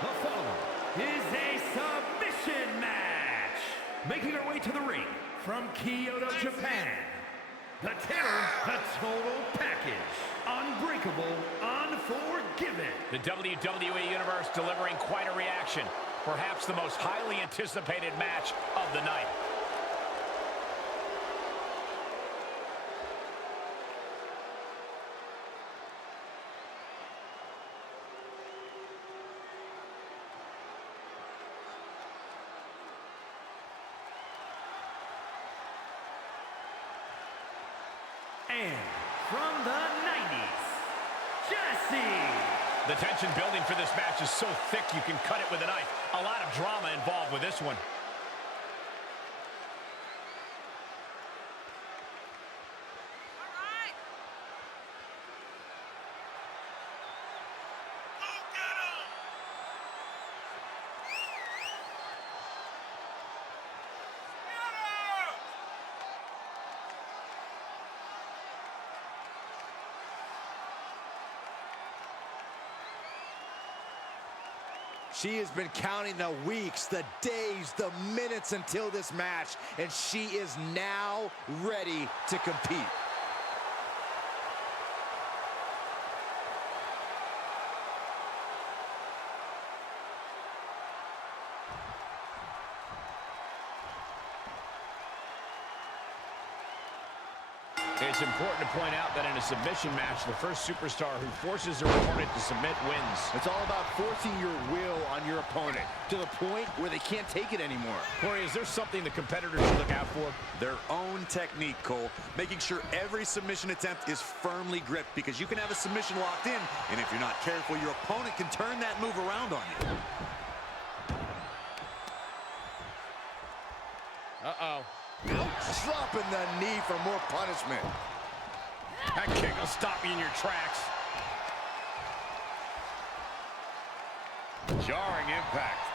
The following is a submission match. Making her way to the ring from Kyoto, Japan. The terror, the total package. Unbreakable, unforgiven. The WWE Universe delivering quite a reaction. Perhaps the most highly anticipated match of the night. And from the 90s, Jessie. The tension building for this match is so thick you can cut it with a knife. A lot of drama involved with this one. She has been counting the weeks, the days, the minutes until this match, and she is now ready to compete. It's important to point out that in a submission match, the first superstar who forces her opponent to submit wins. It's all about forcing your will on your opponent to the point where they can't take it anymore. Corey, is there something the competitors should look out for? Their own technique, Cole. Making sure every submission attempt is firmly gripped, because you can have a submission locked in, and if you're not careful, your opponent can turn that move around on you. Uh-oh. Dropping the knee for more punishment. That kick will stop you in your tracks. Jarring impact.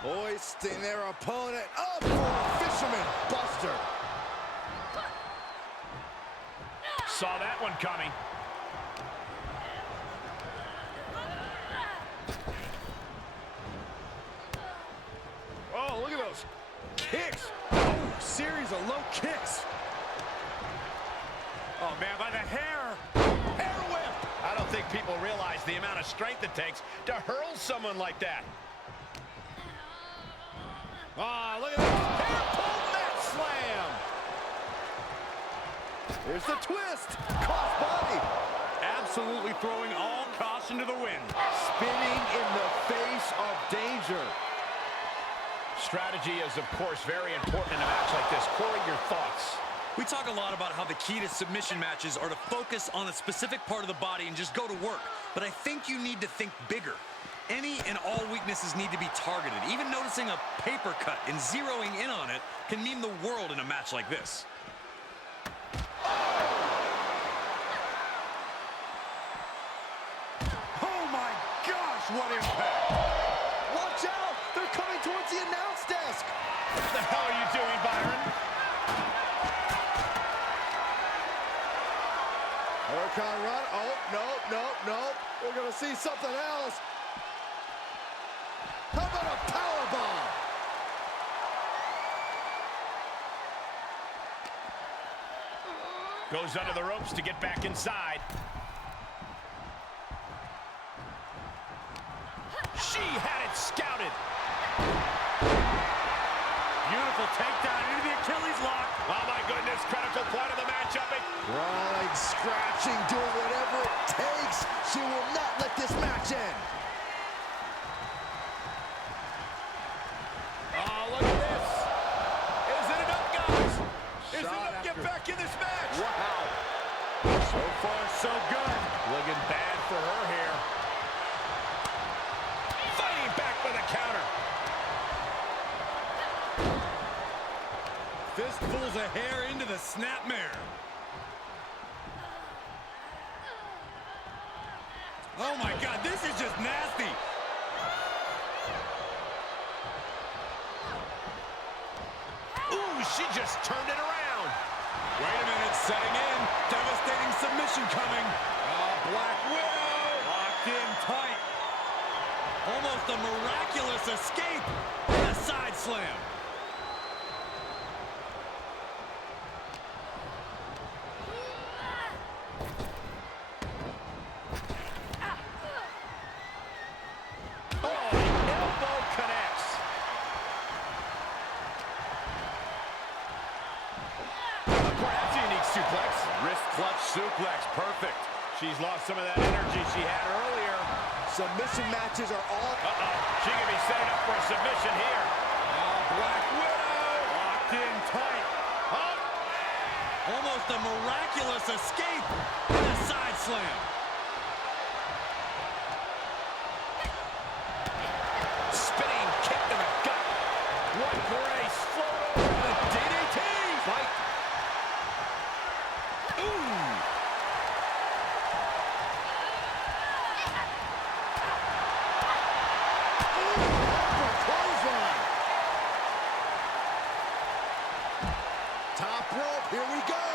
Hoisting their opponent up for a fisherman buster. Saw that one coming. Oh, look at those kicks. Oh, series of low kicks. Oh, man, by the hair. Hair whip. I don't think people realize the amount of strength it takes to hurl someone like that. Oh, look at this. Hair pull mat slam. Here's the twist. Cross body. Absolutely throwing all caution to the wind. Spinning in the face of danger. Strategy is, of course, very important in a match like this. Corey, your thoughts? We talk a lot about how the key to submission matches are to focus on a specific part of the body and just go to work. But I think you need to think bigger. Any and all weaknesses need to be targeted. Even noticing a paper cut and zeroing in on it can mean the world in a match like this. Oh my gosh, what impact! Watch out! They're coming towards the announce desk! What the hell are you doing, Byron? Hurricane run. Oh, no. We're gonna see something else. How about a powerbomb? Goes under the ropes to get back inside. She had it scouted. Beautiful takedown into the Achilles lock. Oh, my goodness. Critical point of the matchup. Crawling, scratching, doing whatever it takes. She will not let this match end. Oh, look at this. Is it enough, guys? Is it enough to get back in this match? Wow. So far, so good. Looking bad for her here. Fighting back with a counter. Fistfuls of hair into the snapmare. Oh my God, this is just nasty. Ooh, she just turned it around. Wait a minute, setting in. Devastating submission coming. Oh, Black Widow. Locked in tight. Almost a miraculous escape. And a side slam. Suplex, perfect. She's lost some of that energy she had earlier. Submission matches are all... She could be setting up for a submission here. Black Widow. Locked in tight. Almost a miraculous escape. And a side slam. Spinning kick to the gut. What grace. Float over the DDT. Fight. Top rope, here we go.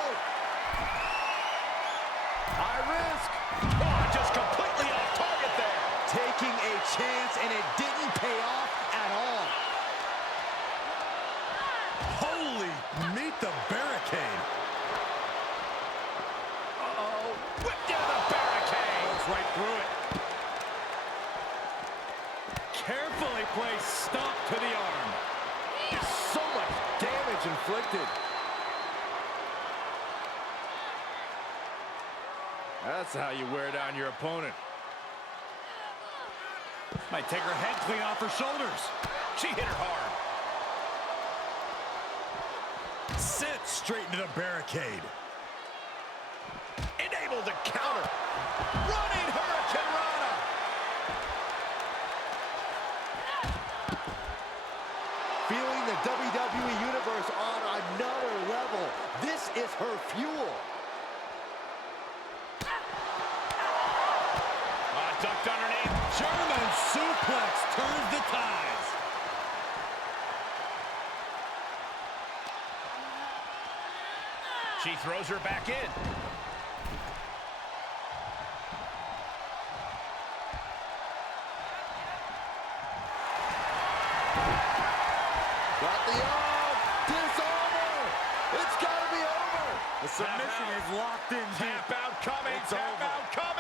High risk. Oh, just completely off target there. Taking a chance, and it didn't pay off at all. Holy, meet the barricade. Uh-oh. Whip down the barricade. Goes right through it. Carefully placed stomp to the arm. So much damage inflicted. That's how you wear down your opponent. Might take her head clean off her shoulders. She hit her hard. Sent straight into the barricade. Enabled to counter. Running Hurricane Rana. Feeling the WWE Universe on another level. This is her fuel. Ducked underneath. German suplex turns the tides. She throws her back in. Got the arm. Disarmer. It's got to be over. The submission is locked in deep. Tap out coming. Tap out coming.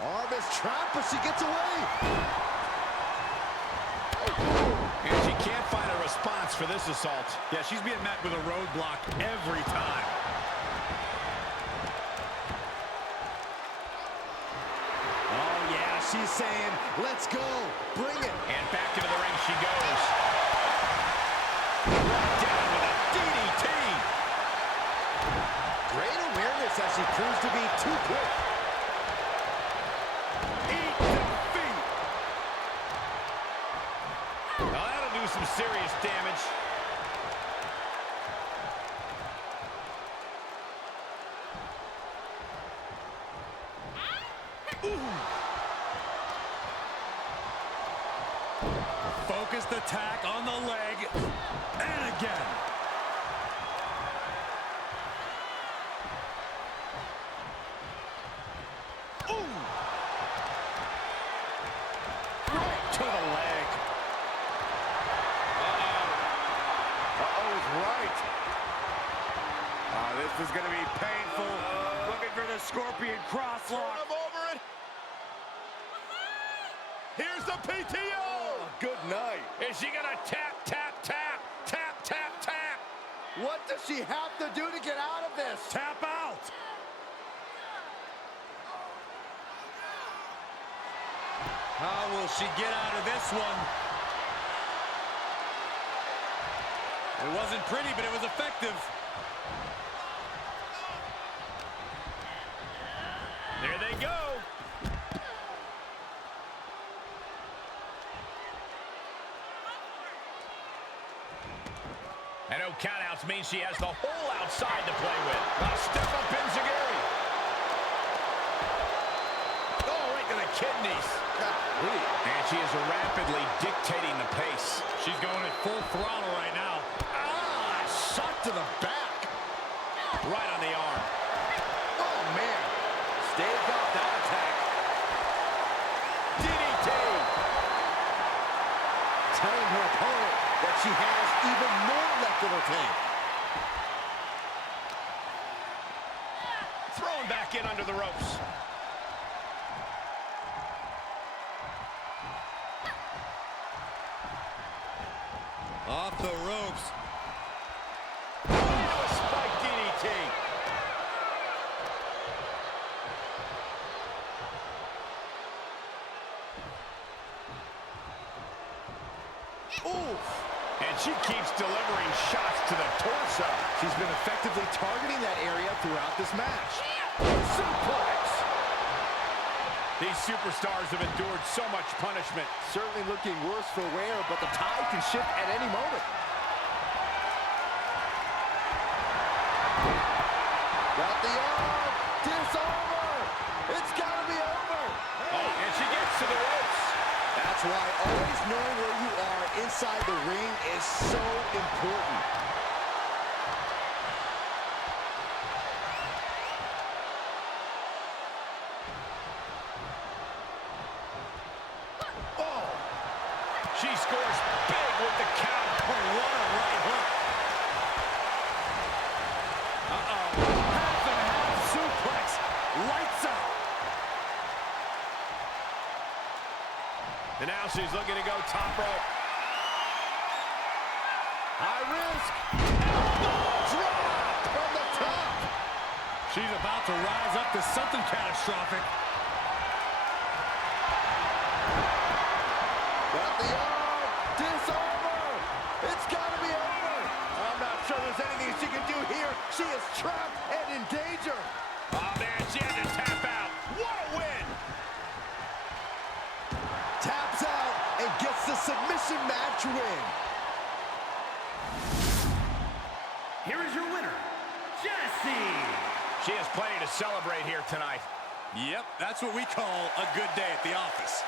Arm is trapped, but she gets away. And she can't find a response for this assault. Yeah, she's being met with a roadblock every time. Oh, yeah, she's saying, let's go. Bring it. And back into the ring she goes. Right down with a DDT. Great awareness as she proves to be too quick. Some serious damage. Focused attack on the leg. And again. Right to the leg. Right. This is going to be painful. Looking for the Scorpion crosslock. I'm over it. Here's the PTO. Good night. Is she going to tap, tap, tap, tap, tap, tap? What does she have to do to get out of this? Tap out. How will she get out of this one? It wasn't pretty, but it was effective. There they go. And no countouts means she has the whole outside to play with. Step up Enziguri. Oh, right to the kidneys. And she is rapidly dictating the pace. She's going at full throttle right now. Shot to the back. Right on the arm. tank. Thrown back in under the ropes. Off the ropes. Into a spike DDT. Oof. And she keeps delivering shots to the torso. She's been effectively targeting that area throughout this match. Suplex. These superstars have endured so much punishment. Certainly looking worse for wear, but the tide can shift at any moment. Got the arm. Disarmer. It's got to be over. Oh, and she gets to the ropes. That's why always knowing where you are inside the ring is so important. She scores big with the count. Oh, what a right hook. Half and half suplex. Lights out. And now she's looking to go top rope. High risk. Elbow drop from the top. She's about to rise up to something catastrophic. Got the arm. Disarmer. It's got to be over. I'm not sure there's anything she can do here. She is trapped and in danger. Oh, man, she had to tap out. What a win. Taps out and gets the submission match win. Here is your winner, Jessie. She has plenty to celebrate here tonight. Yep, that's what we call a good day at the office.